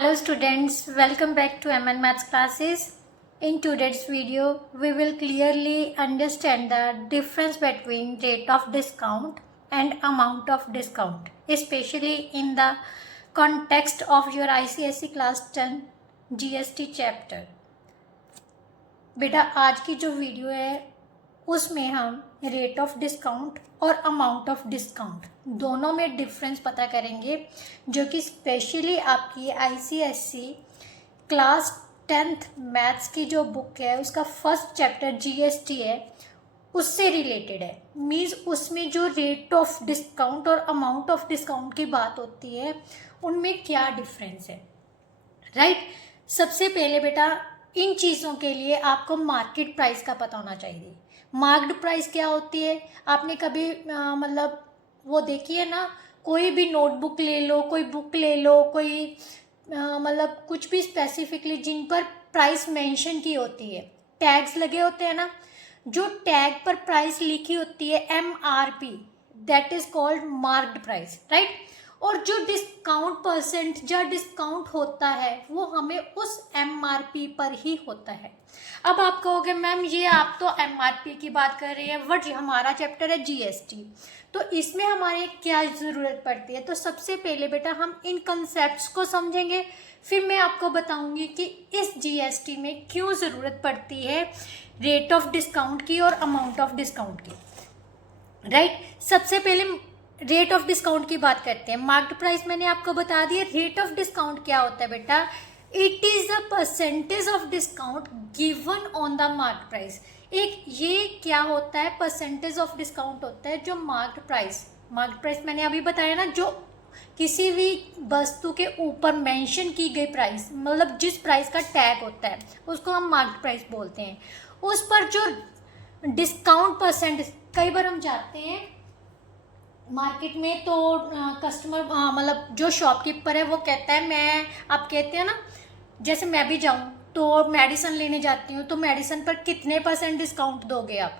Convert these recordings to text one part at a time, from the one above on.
Hello students, welcome back to MN Maths classes. In today's video, we will clearly understand the difference between rate of discount and amount of discount, especially in the context of your ICSE class 10 GST chapter. बेटा आज की जो video है उसमें हम rate of discount और amount of discount दोनों में डिफरेंस पता करेंगे, जो कि स्पेशली आपकी ICSE क्लास 10th मैथ्स की जो बुक है उसका फर्स्ट चैप्टर GST है उससे रिलेटेड है। मीन्स उसमें जो रेट ऑफ डिस्काउंट और अमाउंट ऑफ डिस्काउंट की बात होती है उनमें क्या डिफरेंस है, राइट। सबसे पहले बेटा इन चीज़ों के लिए आपको मार्केट प्राइस का पता होना चाहिए। मार्क्ड प्राइस क्या होती है, आपने कभी मतलब वो देखी है ना, कोई भी नोटबुक ले लो, कोई बुक ले लो, कोई मतलब कुछ भी स्पेसिफिकली जिन पर प्राइस मेंशन की होती है, टैग्स लगे होते हैं ना, जो टैग पर प्राइस लिखी होती है MRP, that is called marked price, right. और जो डिस्काउंट परसेंट या डिस्काउंट होता है वो हमें उस MRP पर ही होता है। अब आप कहोगे मैम ये आप तो MRP की बात कर रही हैं, बट हमारा चैप्टर है GST, तो इसमें हमारे क्या ज़रूरत पड़ती है। तो सबसे पहले बेटा हम इन कंसेप्ट्स को समझेंगे, फिर मैं आपको बताऊंगी कि इस GST में क्यों ज़रूरत पड़ती है रेट ऑफ डिस्काउंट की और अमाउंट ऑफ डिस्काउंट की, राइट। सबसे पहले रेट ऑफ डिस्काउंट की बात करते हैं। मार्क्ड प्राइस मैंने आपको बता दिया। रेट ऑफ डिस्काउंट क्या होता है बेटा, it is the percentage of discount given on the marked price. एक ये क्या होता है, परसेंटेज ऑफ डिस्काउंट होता है जो मार्क्ड प्राइस मैंने अभी बताया ना, जो किसी भी वस्तु के ऊपर मेंशन की गई प्राइस, मतलब जिस प्राइस का टैग होता है उसको हम मार्क्ड प्राइस बोलते हैं। उस पर जो डिस्काउंट परसेंटेज, कई बार हम जाते हैं मार्केट में तो कस्टमर मतलब जो शॉपकीपर है वो कहता है, मैं आप कहते हैं ना, जैसे मैं भी जाऊं तो मेडिसिन लेने जाती हूँ तो मेडिसिन पर कितने % डिस्काउंट दोगे आप,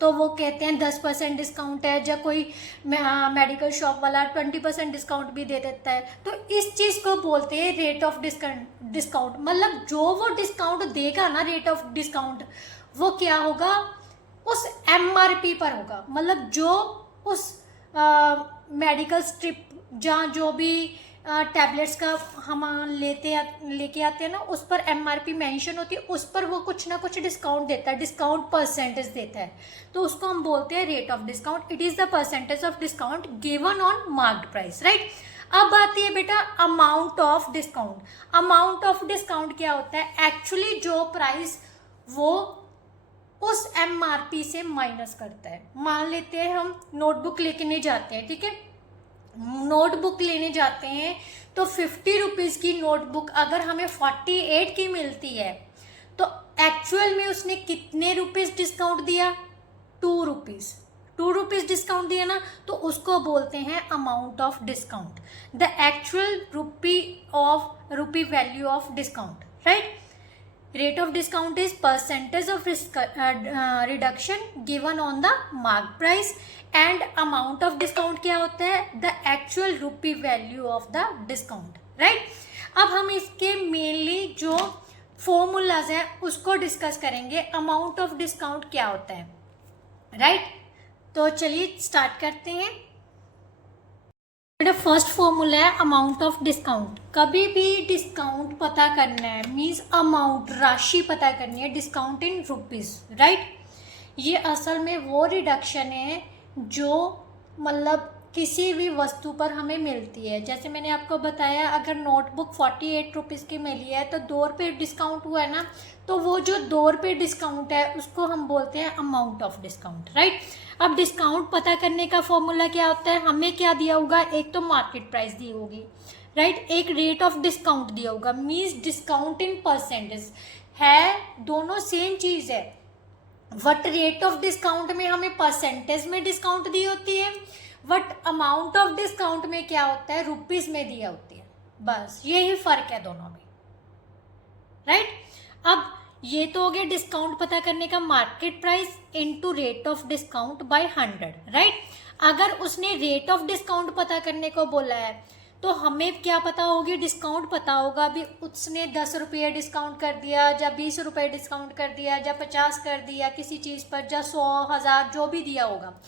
तो वो कहते हैं 10% डिस्काउंट है, या कोई मेडिकल शॉप वाला 20% डिस्काउंट भी दे देता है। तो इस चीज़ को बोलते हैं रेट ऑफ डिस्काउंट। मतलब जो वो डिस्काउंट देगा ना, रेट ऑफ डिस्काउंट, वो क्या होगा, उस MRP पर होगा। मतलब जो उस मेडिकल स्ट्रिप जहाँ जो भी टैबलेट्स का हम लेके आते हैं ना, उस पर MRP मेंशन होती है, उस पर वो कुछ ना कुछ डिस्काउंट देता है, डिस्काउंट परसेंटेज देता है, तो उसको हम बोलते हैं rate of discount. It is the percentage of discount given on marked price, right. अब आती है बेटा amount of discount. Amount of discount क्या होता है, एक्चुअली जो प्राइस वो उस MRP से माइनस करता है। मान लेते हैं हम नोटबुक लेके जाते हैं, ठीक है, नोटबुक लेने जाते हैं तो 50 रुपीज़ की नोटबुक अगर हमें 48 की मिलती है तो एक्चुअल में उसने कितने रुपीज़ डिस्काउंट दिया, 2 रुपीज़, 2 रुपीज़ डिस्काउंट दिया ना, तो उसको बोलते हैं amount of discount, the actual rupee value of discount, right. Rate of discount is percentage of reduction given on the marked price, and amount of discount क्या होता है, the actual rupee value of the discount, right। अब हम इसके mainly जो formulas हैं उसको discuss करेंगे। अमाउंट ऑफ डिस्काउंट क्या होता है, राइट। तो चलिए स्टार्ट करते हैं। फर्स्ट फॉर्मूला है अमाउंट ऑफ डिस्काउंट। कभी भी डिस्काउंट पता करना है, मीन्स अमाउंट, राशि पता करनी है, डिस्काउंट इन रुपीज़, राइट। ये असल में वो रिडक्शन है जो मतलब किसी भी वस्तु पर हमें मिलती है। जैसे मैंने आपको बताया, अगर नोटबुक 48 रुपीज़ की मिली है तो 2 रुपये डिस्काउंट हुआ है ना, तो वो जो 2 रुपये डिस्काउंट है उसको हम बोलते हैं अमाउंट ऑफ डिस्काउंट, राइट। अब डिस्काउंट पता करने का फॉर्मूला क्या होता है, हमें क्या दिया होगा, एक तो मार्केट प्राइस दी होगी, राइट, एक रेट ऑफ डिस्काउंट दिया होगा, मीन्स डिस्काउंट इन परसेंटेज है, दोनों सेम चीज़ है। बट रेट ऑफ डिस्काउंट में हमें परसेंटेज में डिस्काउंट दी होती है, बट अमाउंट ऑफ डिस्काउंट में क्या होता है, रुपीज़ में दिया होती है। बस यही फ़र्क है दोनों में, राइट। अब ये तो हो गया डिस्काउंट पता करने का, market price into rate of discount bye 100, right. अगर उसने रेट ऑफ डिस्काउंट पता करने को बोला है तो हमें क्या पता होगी, डिस्काउंट पता होगा। अभी उसने 10 रुपये डिस्काउंट कर दिया, या 20 रुपये डिस्काउंट कर दिया, या 50 कर दिया किसी चीज़ पर, या 100, 1000 जो भी दिया होगा,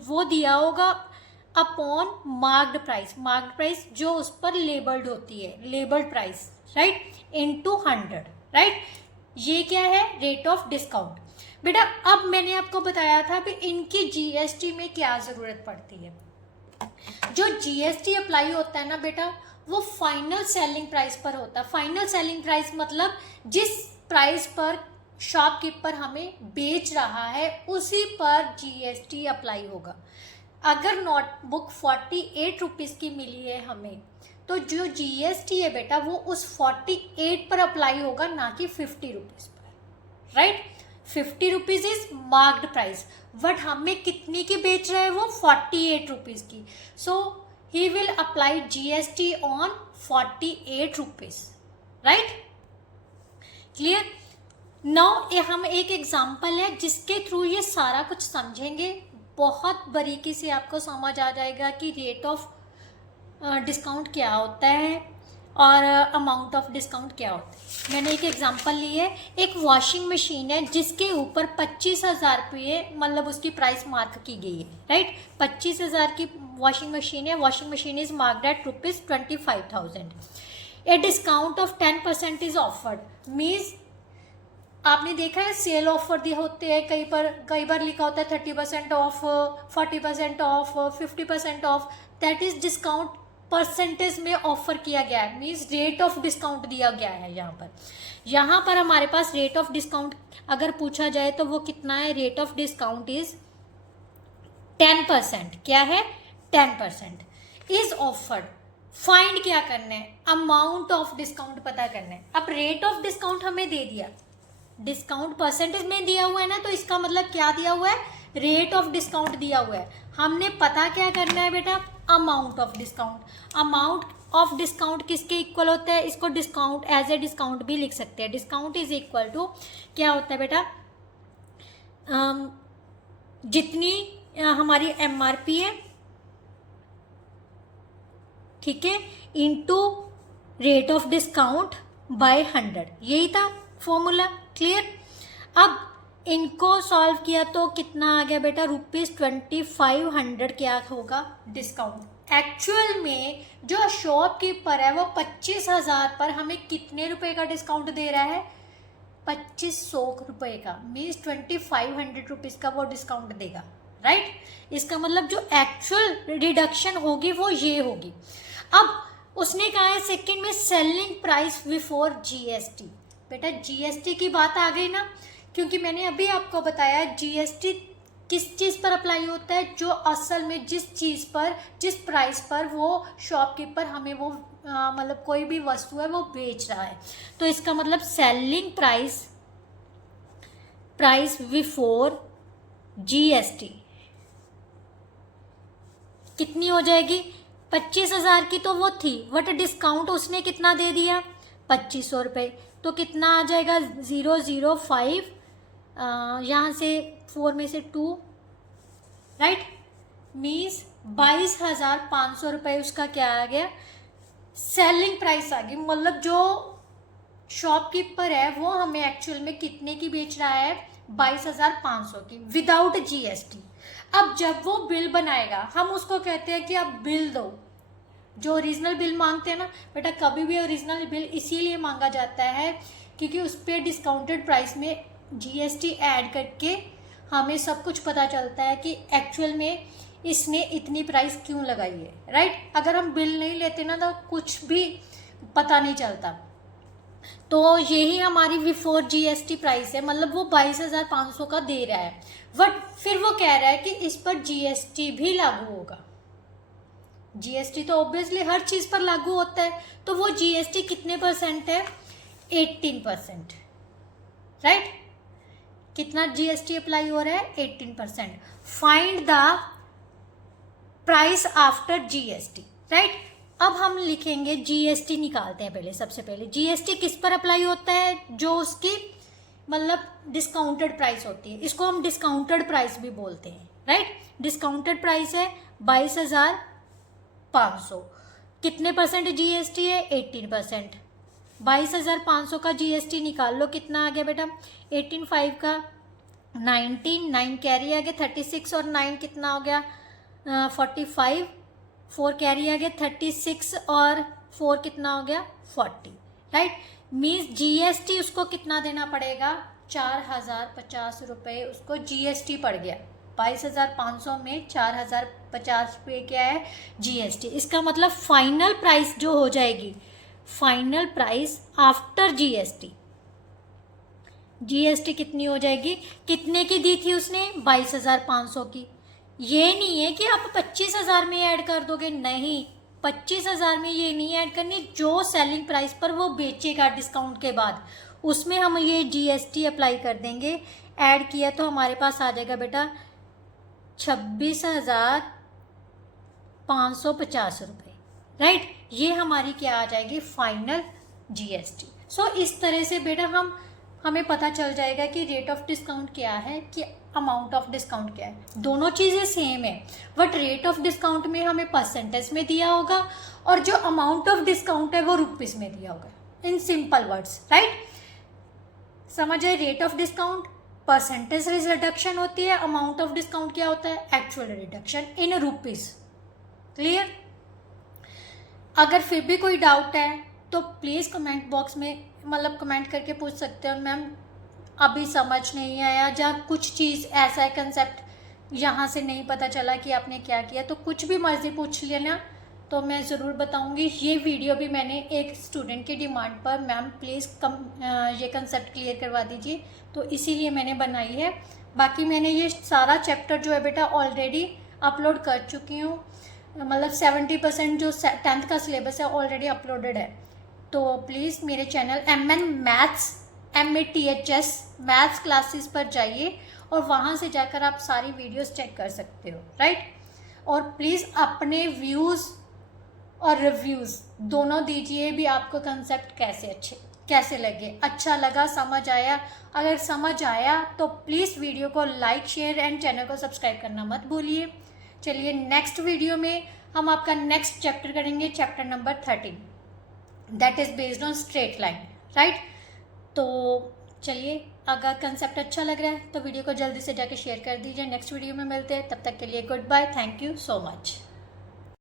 वो दिया होगा upon marked price. Marked price जो उस पर लेबल्ड होती है, labelled price, right, into 100, right. ये क्या है, रेट ऑफ डिस्काउंट। बेटा अब मैंने आपको बताया था कि इनकी जीएसटी में क्या ज़रूरत पड़ती है। जो जीएसटी अप्लाई होता है ना बेटा, वो फाइनल सेलिंग प्राइस पर होता है। फाइनल सेलिंग प्राइस मतलब जिस प्राइस पर शॉपकीपर हमें बेच रहा है उसी पर जीएसटी अप्लाई होगा। अगर नोटबुक 48 रुपीज़ की मिली है हमें, तो जो जीएसटी है बेटा वो उस 48 पर अप्लाई होगा, ना कि 50 रुपीज़ पर, right. 50 rupees is marked price, but हमें कितनी की बेच रहे हैं वो, 48 रुपीज़ की। So he will apply GST on 48 rupees, right, clear. Now हम एक एग्जाम्पल है जिसके थ्रू ये सारा कुछ समझेंगे, बहुत बारीकी से आपको समझ आ जाएगा कि रेट ऑफ डिस्काउंट क्या होता है और अमाउंट ऑफ डिस्काउंट क्या होता है। मैंने एक एग्जांपल ली है, एक वॉशिंग मशीन है जिसके ऊपर 25,000 रुपये मतलब उसकी प्राइस मार्क की गई है, राइट। 25,000 की वॉशिंग मशीन है। Washing machine is marked at ₹25,000। A discount of 10% is offered, means आपने देखा है सेल ऑफर दिए होते हैं, कई बार लिखा होता है 30% of, 40% of, 50% of, that is discount percentage में ऑफर किया गया है, मीन्स रेट ऑफ डिस्काउंट दिया गया है। यहाँ पर हमारे पास रेट ऑफ डिस्काउंट अगर पूछा जाए तो वो कितना है, रेट ऑफ डिस्काउंट इज 10%। क्या है, 10% इज ऑफर्ड। फाइंड क्या करना है, अमाउंट ऑफ डिस्काउंट पता करना है। अब रेट ऑफ डिस्काउंट हमें दे दिया, डिस्काउंट परसेंटेज में दिया हुआ है ना, तो इसका मतलब क्या दिया हुआ है, रेट ऑफ डिस्काउंट दिया हुआ है। हमने पता क्या करना है बेटा, amount of discount. Amount of discount किसके इक्वल होता है, इसको डिस्काउंट एज ए डिस्काउंट भी लिख सकते हैं। डिस्काउंट इज इक्वल टू क्या होता है बेटा, जितनी हमारी एमआरपी है, ठीक है, into rate of discount bye 100, यही था फॉर्मूला, क्लियर। अब इनको सॉल्व किया तो कितना आ गया बेटा, ₹2500 क्या होगा, डिस्काउंट। एक्चुअल में जो शॉपकीपर है वो 25,000 पर हमें कितने रुपए का डिस्काउंट दे रहा है, 2500 रुपये का, मीन्स 2500 रुपीज़ का वो डिस्काउंट देगा, राइट। इसका मतलब जो एक्चुअल रिडक्शन होगी वो ये होगी। अब उसने कहा है सेकंड में सेलिंग प्राइस बिफोर जीएसटी। बेटा जीएसटी की बात आ गई ना, क्योंकि मैंने अभी आपको बताया जीएसटी किस चीज़ पर अप्लाई होता है, जो असल में जिस चीज़ पर, जिस प्राइस पर वो शॉपकीपर हमें वो मतलब कोई भी वस्तु है वो बेच रहा है। तो इसका मतलब सेलिंग प्राइस बिफोर जीएसटी कितनी हो जाएगी, 25,000 की तो वो थी, बट डिस्काउंट उसने कितना दे दिया, 2500 रुपये। तो कितना आ जाएगा, 005, यहाँ से 4 में से 2, राइट, मीन्स 22,500 रुपये उसका क्या आ गया, सेलिंग प्राइस आ गई। मतलब जो शॉपकीपर है वो हमें एक्चुअल में कितने की बेच रहा है, 22,500 की, विदाउट जीएसटी। अब जब वो बिल बनाएगा हम उसको कहते हैं कि आप बिल दो, जो ओरिजिनल बिल मांगते हैं ना बेटा, कभी भी ओरिजिनल बिल इसीलिए मांगा जाता है क्योंकि उस पर डिस्काउंटेड प्राइस में जीएसटी ऐड करके हमें सब कुछ पता चलता है कि एक्चुअल में इसने इतनी प्राइस क्यों लगाई है, राइट। अगर हम बिल नहीं लेते ना तो कुछ भी पता नहीं चलता। तो यही हमारी बिफोर जीएसटी प्राइस है, मतलब वो 22,500 का दे रहा है, बट फिर वो कह रहा है कि इस पर जीएसटी भी लागू होगा। जीएसटी तो ऑब्वियसली हर चीज़ पर लागू होता है, तो वो जीएसटी कितने परसेंट है, 18%, राइट। कितना जीएसटी अप्लाई हो रहा है, 18%। Find the price after GST, right. अब हम लिखेंगे जीएसटी निकालते हैं पहले। सबसे पहले जीएसटी किस पर अप्लाई होता है, जो उसकी मतलब डिस्काउंटेड प्राइस होती है, इसको हम डिस्काउंटेड प्राइस भी बोलते हैं, राइट। डिस्काउंटेड प्राइस है 22,500। कितने परसेंट जीएसटी है? 18%। 22,500 का जीएसटी निकाल लो, कितना आ गया बेटा? 18,500 का 19, 9 कैरी आ गया 36 और 9 कितना हो गया? 45, 4 कैरी आ गया 36 और 4 कितना हो गया? 40, राइट। मीन्स जीएसटी उसको कितना देना पड़ेगा? 4,050 रुपये उसको जीएसटी पड़ गया। 22,500 में 4,050 रुपये क्या है? जीएसटी। इसका मतलब फाइनल प्राइस जो हो जाएगी, final price after GST, GST कितनी हो जाएगी? कितने की दी थी उसने? 22,500 की। ये नहीं है कि आप 25,000 में ऐड कर दोगे, नहीं, 25,000 में ये नहीं ऐड करनी। जो सेलिंग प्राइस पर वो बेचेगा डिस्काउंट के बाद, उसमें हम ये जीएसटी अप्लाई कर देंगे। ऐड किया तो हमारे पास आ जाएगा बेटा 26,550 रुपये, राइट। ये हमारी क्या आ जाएगी? Final GST. सो इस तरह से बेटा हमें पता चल जाएगा कि रेट ऑफ डिस्काउंट क्या है, कि अमाउंट ऑफ डिस्काउंट क्या है। दोनों चीज़ें सेम है, बट रेट ऑफ डिस्काउंट में हमें परसेंटेज में दिया होगा और जो अमाउंट ऑफ डिस्काउंट है वो रुपीज़ में दिया होगा, इन सिंपल वर्ड्स, राइट। समझ आए? Rate of discount percentage reduction होती है, अमाउंट ऑफ डिस्काउंट क्या होता है? Actual reduction in rupees. Clear? अगर फिर भी कोई डाउट है तो प्लीज़ कमेंट बॉक्स में मतलब कमेंट करके पूछ सकते हो, मैम अभी समझ नहीं आया, या कुछ चीज़ ऐसा है कंसेप्ट यहाँ से नहीं पता चला कि आपने क्या किया, तो कुछ भी मर्ज़ी पूछ लेना, तो मैं ज़रूर बताऊँगी। ये वीडियो भी मैंने एक स्टूडेंट की डिमांड पर, मैम प्लीज़ ये कंसेप्ट क्लियर करवा दीजिए, तो इसीलिए मैंने बनाई है। बाकी मैंने ये सारा चैप्टर जो है बेटा ऑलरेडी अपलोड कर चुकी हूँ, मतलब 70% जो 10th का सिलेबस है ऑलरेडी अपलोडेड है। तो प्लीज़ मेरे channel MN maths MATHS maths classes पर जाइए और वहाँ से जाकर आप सारी वीडियोस चेक कर सकते हो, राइट। और प्लीज़ अपने व्यूज़ और रिव्यूज़ दोनों दीजिए भी, आपको कंसेप्ट कैसे लगे, अच्छा लगा, समझ आया। अगर समझ आया तो प्लीज़ वीडियो को लाइक, शेयर एंड चैनल को सब्सक्राइब करना मत भूलिए। चलिए नेक्स्ट वीडियो में हम आपका नेक्स्ट चैप्टर करेंगे, chapter number 13, that is based on straight line, right. तो चलिए, अगर कंसेप्ट अच्छा लग रहा है तो वीडियो को जल्दी से जाके शेयर कर दीजिए। नेक्स्ट वीडियो में मिलते हैं, तब तक के लिए goodbye, thank you so much.